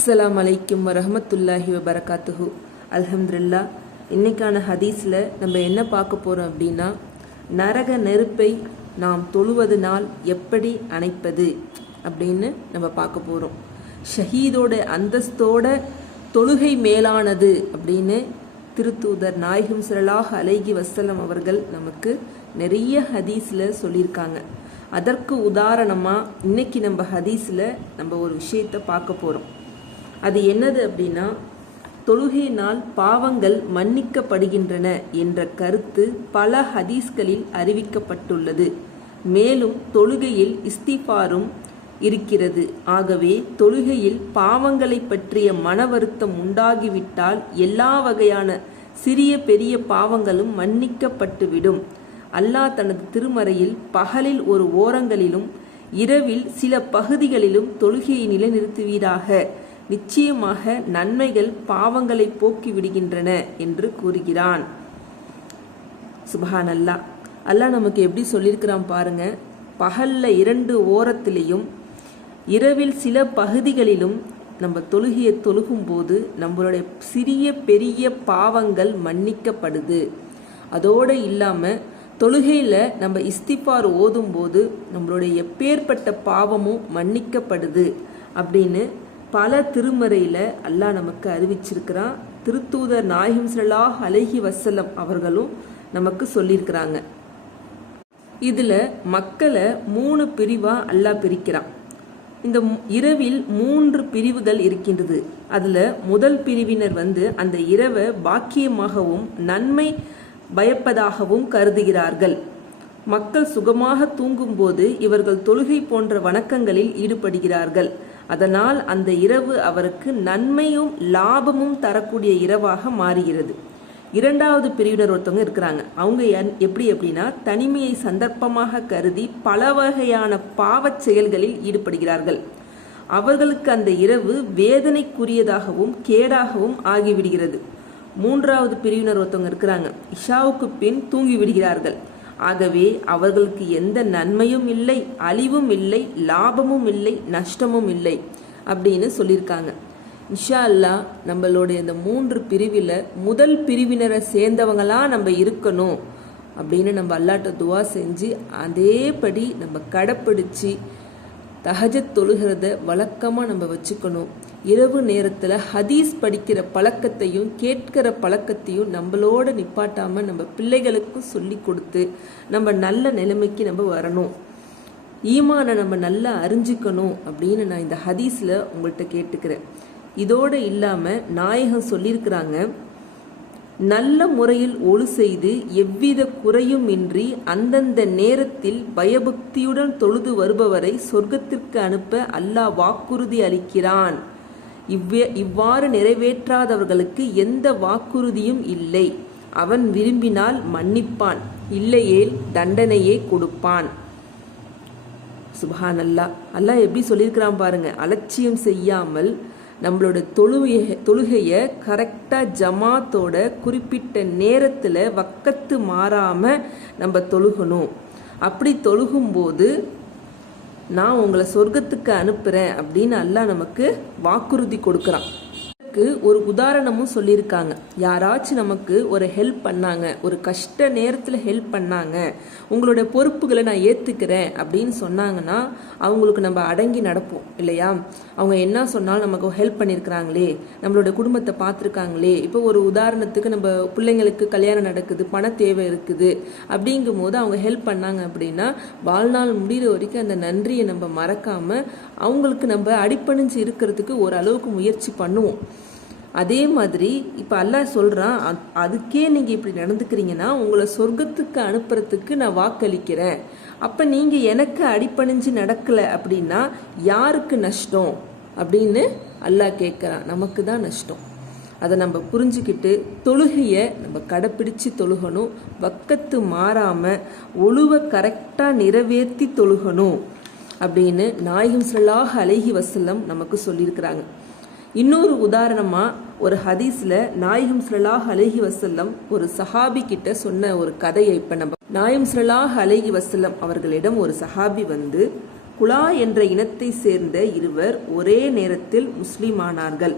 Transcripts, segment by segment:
அஸ்ஸலாமு அலைக்கும் வரஹ்மத்துல்லாஹி வபரகாத்துஹு. அல்ஹம்துலில்லாஹ். இன்னைக்கான ஹதீஸில் நம்ம என்ன பார்க்க போகிறோம் அப்படின்னா, நரக நெருப்பை நாம் தொழுவதனால் எப்படி அணைப்பது அப்படின்னு நம்ம பார்க்க போகிறோம். ஷஹீதோட அந்தஸ்தோட தொழுகை மேலானது அப்படின்னு திருத்தூதர் நாயகம் ஸல்லல்லாஹு அலைஹி வஸல்லம் அவர்கள் நமக்கு நிறைய ஹதீஸில் சொல்லியிருக்காங்க. அதற்கு உதாரணமாக இன்னைக்கு நம்ம ஹதீஸில் நம்ம ஒரு விஷயத்தை பார்க்க போகிறோம். அது என்னது அப்படின்னா, தொழுகையினால் பாவங்கள் மன்னிக்கப்படுகின்றன என்ற கருத்து பல ஹதீஸ்களில் அறிவிக்கப்பட்டுள்ளது. மேலும் தொழுகையில் இஸ்திஃபாரும் இருக்கிறது. ஆகவே தொழுகையில் பாவங்களை பற்றிய மன வருத்தம் உண்டாகிவிட்டால் எல்லா வகையான சிறிய பெரிய பாவங்களும் மன்னிக்கப்பட்டுவிடும். அல்லாஹ் தனது திருமறையில் பகலில் ஒரு ஓரங்களிலும் இரவில் சில பகுதிகளிலும் தொழுகையை நிலைநிறுத்துவீராக, நிச்சயமாக நன்மைகள் பாவங்களை போக்கி விடுகின்றன என்று கூறுகிறான். சுபஹான் அல்லாஹ். அல்லாஹ் நமக்கு எப்படி சொல்லியிருக்கிறான் பாருங்க. பகல்ல 2 ஓரத்திலையும் இரவில் சில பகுதிகளிலும் நம்ம தொழுகையை தொழுகும் போது நம்மளுடைய சிறிய பெரிய பாவங்கள் மன்னிக்கப்படுது. அதோடு இல்லாமல் தொழுகையில் நம்ம இஸ்திஃபார் ஓதும் போது நம்மளுடைய எப்பேற்பட்ட பாவமும் மன்னிக்கப்படுது அப்படின்னு பல திருமறையில் அல்லாஹ் நமக்கு அறிவிச்சிருக்கிறான். திருத்தூதர் நாயகம் ஸல்லல்லாஹு அலைஹி வஸல்லம் அவர்களும் நமக்கு சொல்லியிருக்கிறாங்க. இதில் மக்களை 3 பிரிவாக அல்லாஹ் பிரிக்கிறான். இந்த இரவில் 3 பிரிவுகள் இருக்கின்றது. அதில் முதல் பிரிவினர் அந்த இரவை பாக்கியமாகவும் நன்மை பயப்பதாகவும் கருதுகிறார்கள். மக்கள் சுகமாக தூங்கும்போது இவர்கள் தொழுகை போன்ற வணக்கங்களில் ஈடுபடுகிறார்கள். அதனால் அந்த இரவு அவருக்கு நன்மையும் லாபமும் தரக்கூடிய இரவாக மாறுகிறது. 2வது பிரிவினர் ஒருத்தவங்க இருக்கிறாங்க. அவங்க எப்படி அப்படின்னா, தனிமையை சந்தர்ப்பமாக கருதி பல வகையான பாவச் செயல்களில் ஈடுபடுகிறார்கள். அவர்களுக்கு அந்த இரவு வேதனைக்குரியதாகவும் கேடாகவும் ஆகிவிடுகிறது. 3வது பிரிவினர் ஒருத்தவங்க இருக்கிறாங்க. இஷாவுக்கு பின் தூங்கி விடுகிறார்கள். ஆகவே அவர்களுக்கு எந்த நன்மையும் இல்லை, அழிவும் இல்லை, லாபமும் இல்லை, நஷ்டமும் இல்லை அப்படின்னு சொல்லியிருக்காங்க. இன்ஷா அல்லாஹ் நம்மளுடைய இந்த 3 பிரிவில் முதல் பிரிவினரை சேர்ந்தவங்களா நம்ம இருக்கணும் அப்படின்னு நம்ம அல்லாஹ்ட்ட துவா செஞ்சு அதேபடி நம்ம கடைப்பிடிச்சு தஹஜத் தொழுகிறத வழக்கமாக நம்ம வச்சுக்கணும். இரவு நேரத்தில் ஹதீஸ் படிக்கிற பழக்கத்தையும் கேட்கிற பழக்கத்தையும் நம்மளோட நிப்பாட்டாமல் நம்ம பிள்ளைகளுக்கும் சொல்லி கொடுத்து நம்ம நல்ல நிலைமைக்கு நம்ம வரணும். ஈமானை நம்ம நல்லா அறிஞ்சிக்கணும் அப்படின்னு நான் இந்த ஹதீஸில் உங்கள்கிட்ட கேட்டுக்கிறேன். இதோடு இல்லாமல் நாயகம் சொல்லியிருக்கிறாங்க, நல்ல முறையில் ஒழு செய்து எவ்வித குறையும் இன்றி அந்தந்த நேரத்தில் பயபக்தியுடன் தொழுது வருபவரை சொர்க்கத்திற்கு அனுப்ப அல்லாஹ் வாக்குறுதி அளிக்கிறான். இவ்வாறு நிறைவேற்றாதவர்களுக்கு எந்த வாக்குறுதியும் இல்லை. அவன் விரும்பினால் மன்னிப்பான், இல்லையேல் தண்டனையே கொடுப்பான். சுப்ஹான் அல்லாஹ். அல்லாஹ் எப்படி சொல்லியிருக்கிறான் பாருங்க. அலட்சியம் செய்யாமல் நம்மளோட தொழுகையை கரெக்டாக ஜமாத்தோட குறிப்பிட்ட நேரத்தில் வக்கத்து மாறாமல் நம்ம தொழுகணும். அப்படி தொழுகும்போது நான் உங்களை சொர்க்கத்துக்கு அனுப்புகிறேன் அப்படின்னு அல்லாஹ் நமக்கு வாக்குறுதி கொடுக்குறான். ஒரு உதாரணமும் சொல்லியிருக்காங்க. யாராச்சும் நமக்கு ஒரு ஹெல்ப் பண்ணாங்க, ஒரு கஷ்ட நேரத்தில் ஹெல்ப் பண்ணாங்க, உங்களுடைய பொறுப்புகளை நான் ஏற்றுக்கிறேன் அப்படின்னு சொன்னாங்கன்னா அவங்களுக்கு நம்ம அடங்கி நடப்போம் இல்லையா? அவங்க என்ன சொன்னாலும் நமக்கு ஹெல்ப் பண்ணியிருக்கிறாங்களே, நம்மளோட குடும்பத்தை பார்த்துருக்காங்களே. இப்போ ஒரு உதாரணத்துக்கு நம்ம பிள்ளைங்களுக்கு கல்யாணம் நடக்குது, பண தேவை இருக்குது, அப்படிங்கும் போது அவங்க ஹெல்ப் பண்ணாங்க அப்படின்னா வாழ்நாள் முடிகிற வரைக்கும் அந்த நன்றியை நம்ம மறக்காமல் அவங்களுக்கு நம்ம அடிப்பணிஞ்சு இருக்கிறதுக்கு ஓரளவுக்கு முயற்சி பண்ணுவோம். அதே மாதிரி இப்போ அல்லாஹ் சொல்கிறான், அதுக்கே நீங்கள் இப்படி நடந்துக்கிறீங்கன்னா உங்களை சொர்க்கத்துக்கு அனுப்புறதுக்கு நான் வாக்களிக்கிறேன். அப்போ நீங்கள் எனக்கு அடிப்பணிஞ்சு நடக்கலை அப்படின்னா யாருக்கு நஷ்டம் அப்படின்னு அல்லாஹ் கேட்குறான். நமக்கு தான் நஷ்டம். அதை நம்ம புரிஞ்சுக்கிட்டு தொழுகையை நம்ம கடைப்பிடிச்சு தொழுகணும். வக்கத்து மாறாமல் ஒழுவை கரெக்டாக நிறைவேற்றி தொழுகணும் அப்படின்னு நாயகம் ஸல்லல்லாஹு அலைஹி வஸல்லம் நமக்கு சொல்லியிருக்கிறாங்க. இன்னொரு உதாரணமாக ஒரு ஹதீஸில் நாயகம் ஸல்லல்லாஹு அலைஹி வஸல்லம் ஒரு சஹாபி கிட்ட சொன்ன ஒரு கதையை இப்போ நம்ம நாயகம் ஸல்லல்லாஹு அலைஹி வஸல்லம் அவர்களிடம் ஒரு சஹாபி குலா என்ற இனத்தை சேர்ந்த இருவர் ஒரே நேரத்தில் முஸ்லிமானார்கள்.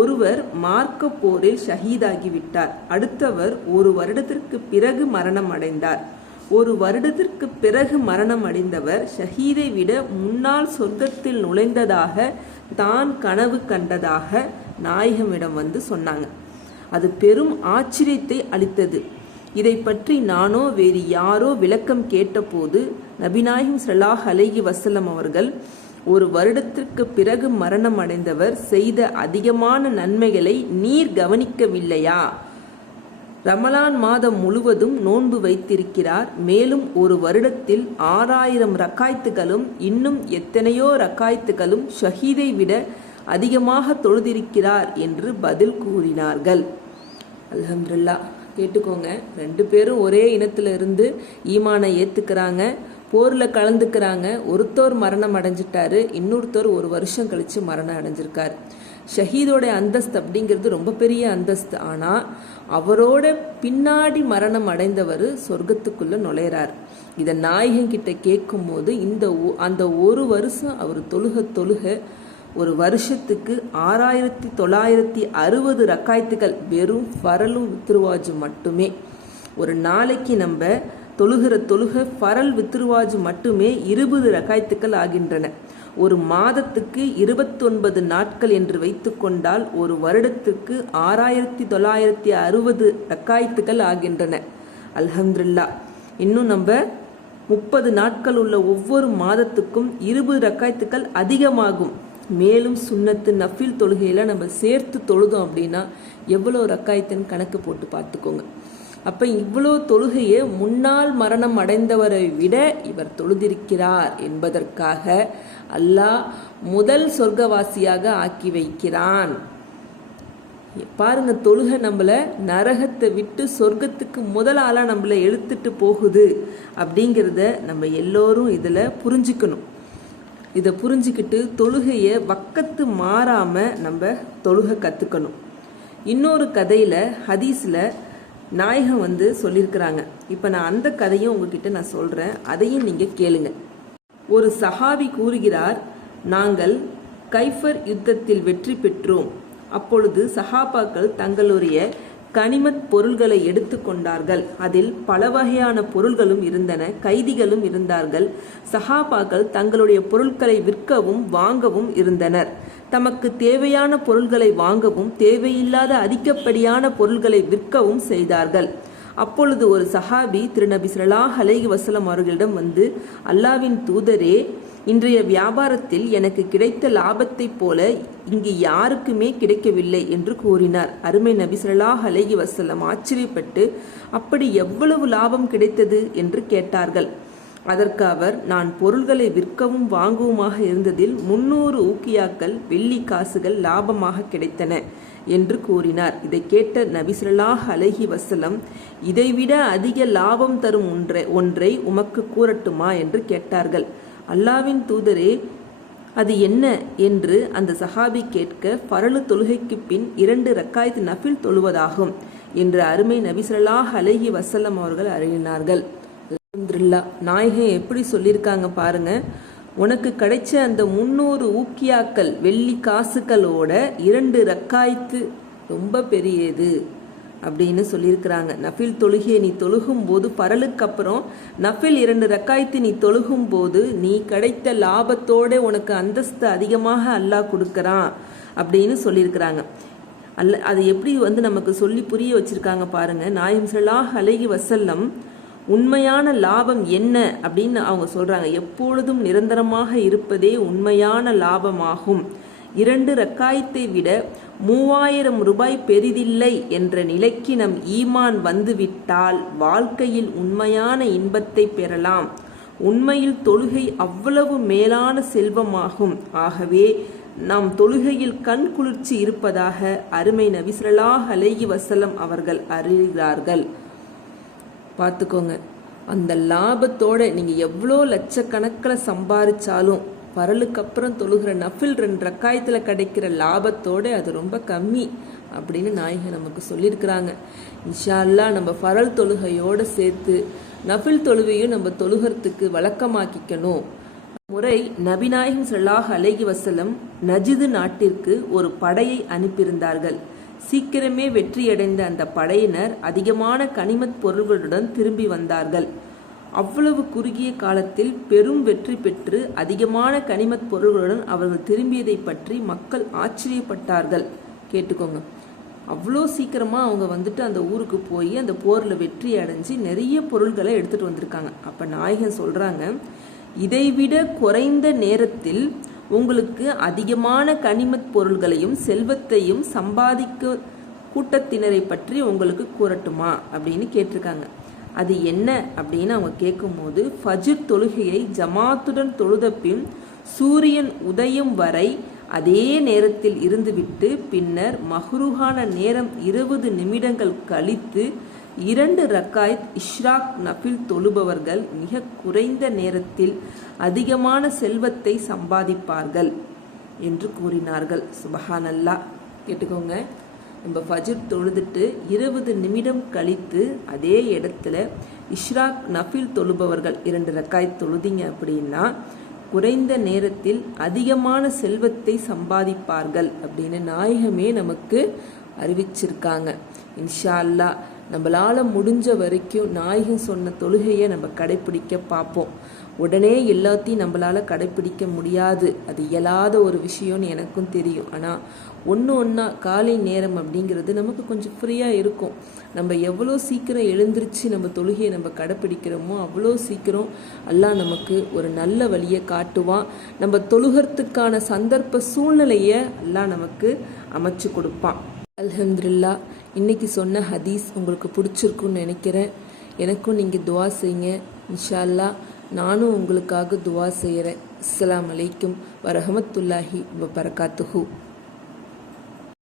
ஒருவர் மார்க்க போரில் ஷஹீதாகிவிட்டார். அடுத்தவர் ஒரு வருடத்திற்கு பிறகு மரணம் அடைந்தார். ஒரு வருடத்திற்கு பிறகு மரணம் அடைந்தவர் ஷஹீதை விட முன்னால் சொர்க்கத்தில் நுழைந்ததாக தான் கனவு கண்டதாக நாயகமிடம் வந்து சொன்னாங்க. அது பெரும் ஆச்சரியத்தை அளித்தது. இதை பற்றி நானோ வேறு யாரோ விளக்கம் கேட்டபோது நபிநாயகம் ஸல்லல்லாஹு அலைஹி வஸல்லம் அவர்கள், ஒரு வருடத்திற்கு பிறகு மரணம் அடைந்தவர் செய்த அதிகமான நன்மைகளை நீர் கவனிக்கவில்லையா? ரமலான் மாதம் முழுவதும் நோன்பு வைத்திருக்கிறார். மேலும் ஒரு வருடத்தில் 6000 ரக்காய்த்துகளும் இன்னும் எத்தனையோ ரக்காய்த்துகளும் ஷஹீதை விட அதிகமாக தொழுதிருக்கிறார் என்று பதில் கூறினார்கள். அல்ஹம்துலில்லாஹ். கேட்டுக்கோங்க, 2 பேரும் ஒரே இனத்துல இருந்து ஈமானை ஏத்துக்கிறாங்க, போரில் கலந்துக்கிறாங்க. ஒருத்தர் மரணம் அடைஞ்சிட்டாரு, இன்னொருத்தர் ஒரு வருஷம் கழிச்சு மரணம் அடைஞ்சிருக்காரு. ஷஹீதோட அந்தஸ்து அப்படிங்கிறது ரொம்ப பெரிய அந்தஸ்து. ஆனால் அவரோட பின்னாடி மரணம் அடைந்தவர் சொர்க்கத்துக்குள்ள நுழையிறார். இதை நாயகன் கிட்ட கேட்கும் போது அந்த ஒரு வருஷம் அவர் தொழுக ஒரு வருஷத்துக்கு 6960 ரக்காய்த்துகள் வெறும் ஃபரலும் வித்ருவாஜு மட்டுமே. ஒரு நாளைக்கு நம்ம தொழுக ஃபரல் வித்ருவாஜு மட்டுமே 20 ரக்காய்த்துக்கள் ஆகின்றன. ஒரு மாதத்துக்கு 29 நாட்கள் என்று வைத்துக்கொண்டால் ஒரு வருடத்துக்கு 6960 ரக்காய்த்துக்கள் ஆகின்றன. அல்ஹம்துலில்லாஹ். இன்னும் நம்ம 30 நாட்கள் உள்ள ஒவ்வொரு மாதத்துக்கும் 20 ரக்காய்த்துக்கள் அதிகமாகும். மேலும் சுன்னத்து நஃபில் தொழுகையில நம்ம சேர்த்து தொழுதோம் அப்படின்னா எவ்வளோ ரக்காய்த்துன்னு கணக்கு போட்டு பார்த்துக்கோங்க. அப்ப இவ்வளோ தொழுகையை முன்னால் மரணம் அடைந்தவரை விட இவர் தொழுதிருக்கிறார் என்பதற்காக அல்லாஹ் முதல் சொர்க்கவாசியாக ஆக்கி வைக்கிறான். பாருங்க, தொழுகை நம்மள நரகத்தை விட்டு சொர்க்கத்துக்கு முதல் ஆளா நம்மள இழுத்துட்டு போகுது அப்படிங்கிறத நம்ம எல்லோரும் இதுல புரிஞ்சுக்கணும். இதை புரிஞ்சுக்கிட்டு தொழுகையை வக்கத்து மாறாம நம்ம தொழுகை கத்துக்கணும். இன்னொரு கதையில ஹதீஸ்ல நாயகம் வந்து சொல்லியிருக்கிறாங்க. இப்ப நான் அந்த கதையும் உங்ககிட்ட நான் சொல்றேன், அதையும் நீங்க கேளுங்க. ஒரு சஹாபி கூறுகிறார், நாங்கள் கைஃபர் யுத்தத்தில் வெற்றி பெற்றோம். அப்பொழுது சஹாபாக்கள் தங்களுடைய கனிமத் பொருள்களை எடுத்து கொண்டார்கள். அதில் பல வகையான பொருள்களும் இருந்தன, கைதிகளும் இருந்தார்கள். சஹாபாக்கள் தங்களுடைய பொருட்களை விற்கவும் வாங்கவும் இருந்தனர். தமக்கு தேவையான பொருள்களை வாங்கவும் தேவையில்லாத அதிகப்படியான பொருள்களை விற்கவும் செய்தார்கள். அப்பொழுது ஒரு சஹாபி திருநபி ஸல்லல்லாஹு அலைஹி வஸல்லம் அவர்களிடம் வந்து, அல்லாவின் தூதரே, இன்றைய வியாபாரத்தில் எனக்கு கிடைத்த லாபத்தை போல இங்கு யாருக்குமே கிடைக்கவில்லை என்று கூறினார். அருமை நபி ஸல்லல்லாஹு அலைஹி வஸல்லம் ஆச்சரியப்பட்டு, அப்படி எவ்வளவு லாபம் கிடைத்தது என்று கேட்டார்கள். அதற்கு அவர், நான் பொருள்களை விற்கவும் வாங்குவமாக இருந்ததில் 300 ஊக்கியாக்கள் வெள்ளி காசுகள் லாபமாக கிடைத்தன என்று கூறினார். இதை கேட்ட நபி ஸல்லல்லாஹு அலைஹி வஸல்லம், இதைவிட அதிக லாபம் தரும் ஒன்றை உமக்கு கூறட்டுமா என்று கேட்டார்கள். அல்லாவின் தூதரே, அது என்ன என்று அந்த சஹாபி கேட்க, ஃபரலு தொழுகைக்கு பின் 2 ரக்காயத் நஃபில் தொழுவதாகும் என்று அருமை நபி ஸல்லல்லாஹு அலைஹி வஸல்லம் அவர்கள் அறிவினார்கள். அல்ஹம்துலில்லாஹ். நாயகம் எப்படி சொல்லியிருக்காங்க பாருங்க. உனக்கு கிடைச்ச அந்த 300 ஊக்கியாக்கள் வெள்ளி காசுகளோட 2 ரக்காயத்து ரொம்ப பெரியது அப்படின்னு சொல்லியிருக்கிறாங்க. நஃபில் தொழுகையை நீ தொழுகும் போது, பரலுக்கு அப்புறம் நஃபில் 2 ரக்காயத்து நீ தொழுகும் போது நீ கிடைத்த லாபத்தோட உனக்கு அந்தஸ்து அதிகமாக அல்லாஹ் கொடுக்கறான் அப்படின்னு சொல்லியிருக்கிறாங்க. அது எப்படி வந்து நமக்கு சொல்லி புரிய வச்சிருக்காங்க பாருங்க. நாயகம் ஸல்லல்லாஹு அலைஹி வஸல்லம் உண்மையான லாபம் என்ன அப்படின்னு அவங்க சொல்றாங்க. எப்பொழுதும் நிரந்தரமாக இருப்பதே உண்மையான லாபமாகும். 2 ரக்காயத்தை விட 3000 ரூபாய் பெரிதில்லை என்ற நிலைக்கு நம் ஈமான் வந்துவிட்டால் வாழ்க்கையில் உண்மையான இன்பத்தை பெறலாம். உண்மையில் தொழுகை அவ்வளவு மேலான செல்வமாகும். ஆகவே நாம் தொழுகையில் கண் குளிர்ச்சி இருப்பதாக அருமை நபி ஸல்லல்லாஹு அலைஹி வஸல்லம் அவர்கள் அறிகிறார்கள். பார்த்துக்கோங்க, அந்த லாபத்தோட நீங்க எவ்வளோ லட்சக்கணக்கில் சம்பாதிச்சாலும் பரலுக்கு அப்புறம் தொழுகிற நஃபில் 2 ரக்காயத்துல கிடைக்கிற லாபத்தோட அது ரொம்ப கம்மி அப்படின்னு நாயகன் நமக்கு சொல்லியிருக்கிறாங்க. இன்ஷா அல்லாஹ் நம்ம ஃபரல் தொழுகையோடு சேர்த்து நஃபில் தொழுகையும் நம்ம தொழுகிறதுக்கு வழக்கமாக்கிக்கணும். முறை நபிநாயகம் ஸல்லல்லாஹு அலைஹி வஸல்லம் நஜிது நாட்டிற்கு ஒரு படையை அனுப்பியிருந்தார்கள். சீக்கிரமே வெற்றியடைந்த அந்த படையினர் அதிகமான கனிமத் பொருள்களுடன் திரும்பி வந்தார்கள். அவ்வளவு குறுகிய காலத்தில் பெரும் வெற்றி பெற்று அதிகமான கனிமத் பொருள்களுடன் அவர்கள் திரும்பியதை பற்றி மக்கள் ஆச்சரியப்பட்டார்கள். கேட்டுக்கோங்க, அவ்வளோ சீக்கிரமாக அவங்க வந்துட்டு அந்த ஊருக்கு போய் அந்த போரில் வெற்றி அடைஞ்சு நிறைய பொருள்களை எடுத்துகிட்டு வந்திருக்காங்க. அப்போ நாயகன் சொல்கிறாங்க, இதைவிட குறைந்த நேரத்தில் உங்களுக்கு அதிகமான கனிமத் பொருள்களையும் செல்வத்தையும் சம்பாதிக்க கூட்டத்தினரை பற்றி உங்களுக்கு கூறட்டுமா அப்படின்னு கேட்டிருக்காங்க. அது என்ன அப்படின்னு அவங்க கேட்கும்போது, ஃபஜ்ர் தொழுகையை ஜமாத்துடன் தொழுத பின் சூரியன் உதயம் வரை அதே நேரத்தில் இருந்துவிட்டு பின்னர் மஹ்ரூஹான நேரம் 20 நிமிடங்கள் கழித்து 2 ரக்காயத் இஷ்ராக் நஃபில் தொழுபவர்கள் மிக குறைந்த நேரத்தில் அதிகமான செல்வத்தை சம்பாதிப்பார்கள் என்று கூறினார்கள். சுபஹானல்லாஹ். கேட்டுக்கோங்க, நம்ம ஃபஜ்ர் தொழுதுட்டு 20 நிமிடம் கழித்து அதே இடத்துல இஷ்ராக் நஃபில் தொழுபவர்கள் 2 ரக்காயத் தொழுதிங்க அப்படின்னா குறைந்த நேரத்தில் அதிகமான செல்வத்தை சம்பாதிப்பார்கள் அப்படின்னு நாயகமே நமக்கு அறிவிச்சிருக்காங்க. இன்ஷா அல்லாஹ் நம்மளால முடிஞ்ச வரைக்கும் நாயகம் சொன்ன தொழுகையை நம்ம கடைப்பிடிக்க பார்ப்போம். உடனே எல்லாத்தையும் நம்மளால கடைப்பிடிக்க முடியாது, அது இயலாத ஒரு விஷயம்னு எனக்கும் தெரியும். ஆனால் ஒன்றா காலை நேரம் அப்படிங்கிறது நமக்கு கொஞ்சம் ஃப்ரீயாக இருக்கும். நம்ம எவ்வளோ சீக்கிரம் எழுந்திருச்சு நம்ம தொழுகையை நம்ம கடைப்பிடிக்கிறோமோ அவ்வளோ சீக்கிரம் அல்லாஹ் நமக்கு ஒரு நல்ல வழியை காட்டுவான். நம்ம தொழுகிறதுக்கான சந்தர்ப்ப சூழ்நிலையை அல்லாஹ் நமக்கு அமைச்சு கொடுப்பான். அல்ஹம்துலில்லாஹ். இன்னைக்கு சொன்ன ஹதீஸ் உங்களுக்கு பிடிச்சிருக்குன்னு நினைக்கிறேன். எனக்கும் நீங்கள் துவா செய்யுங்க. இன்ஷா அல்லாஹ் நானும் உங்களுக்காக துவா செய்கிறேன். அஸ்ஸலாமு அலைக்கும் வரஹ்மத்துல்லாஹி வபரகாத்துஹு.